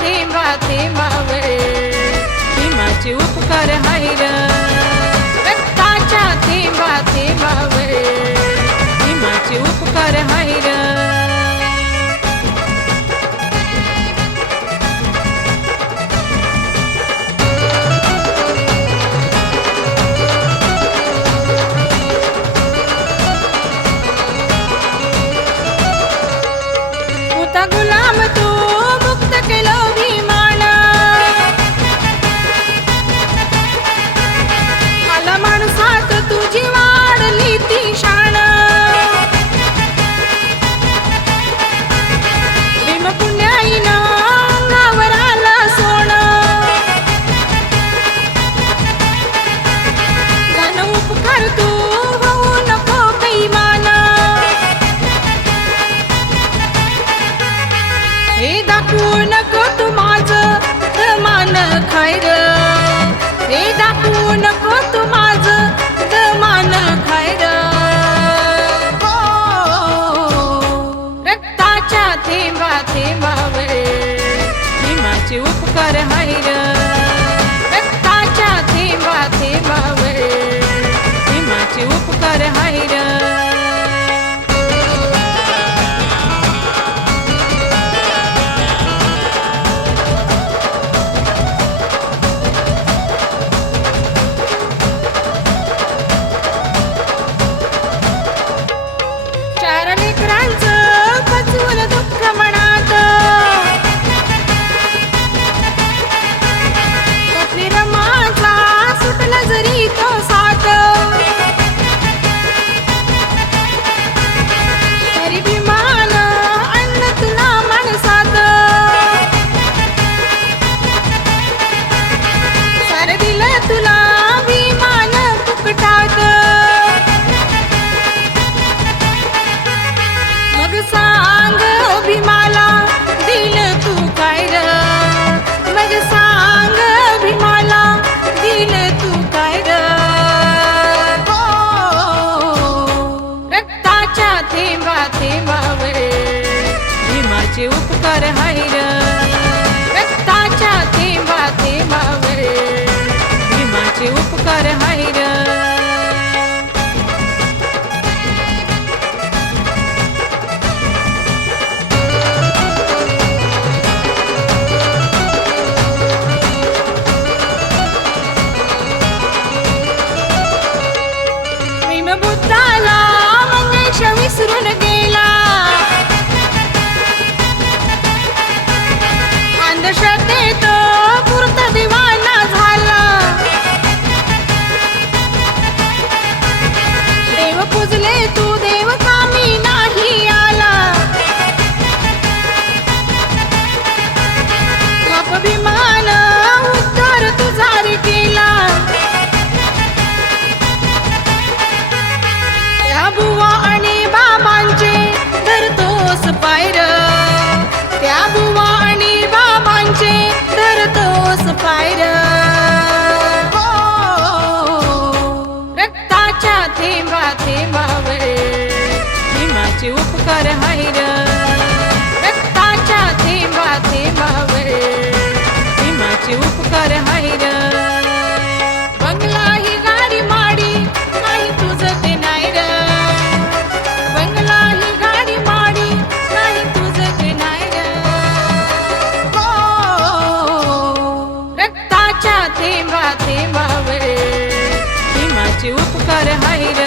थेंबा थेंबावर भीमाचे उपकार हाय र रक्ताच्या थेंबा थेंबावर भीमाचे उपकार हाय र गुलाम तू मुक्त केलो भीमान आला माणसात तुझी वाढली ती शान भीम पुण्याईनं अंगावर आलं सोन जण उपकार तू होऊ नको बेईमान हे दाखवू नको तू माझं दमान खाय र हे दाखवू नको तू माझं दमान खाय र रक्ताच्या थेंबा थेंबावर भीमाचे उपकार हाय र रक्ताच्या थेंबा थेंबावर भीमाचे उपकार हाय र लेकरांचं पचवून दुःख मनात पत्नी रमाचा सुटला जरी तो साथ तरी भीमान अन्न तुला माणसात सार दिलं तुला भीमान फुकटात मग सांग भीमाला दिल तू काय र मग सांग भीमाला दिल तू काय र रक्ताच्या थेंबा थेंबावर भीमाचे उपकार हाय र रक्ताच्या थेंबा थेंबावर भीमाचे उपकार हाय र बुद्धाला मंगेश विसरून गेला अंधश्रद्धेत पुरत दिवाना झाला देव पूजले तू देव कामी नाही आला बाप भीमान उद्धार तुझा रे केला त्या बुवा आणि बाबांचे धरतोस पायर त्या बुवा आणि बाबांचे धरतोस पायर रक्ताच्या थेंबा थेंबावर भीमाचे उपकार हाय र रक्ताच्या थेंबा थेंबावर भीमाचे उपकार हाय र बंगला ही गाडी माडी नाही तुझं ते नाही र बंगला ही गाडी माडी नाही तुझं ते नाही र रक्ताच्या थेंबा थेंबावर भीमाचे उपकार हाय र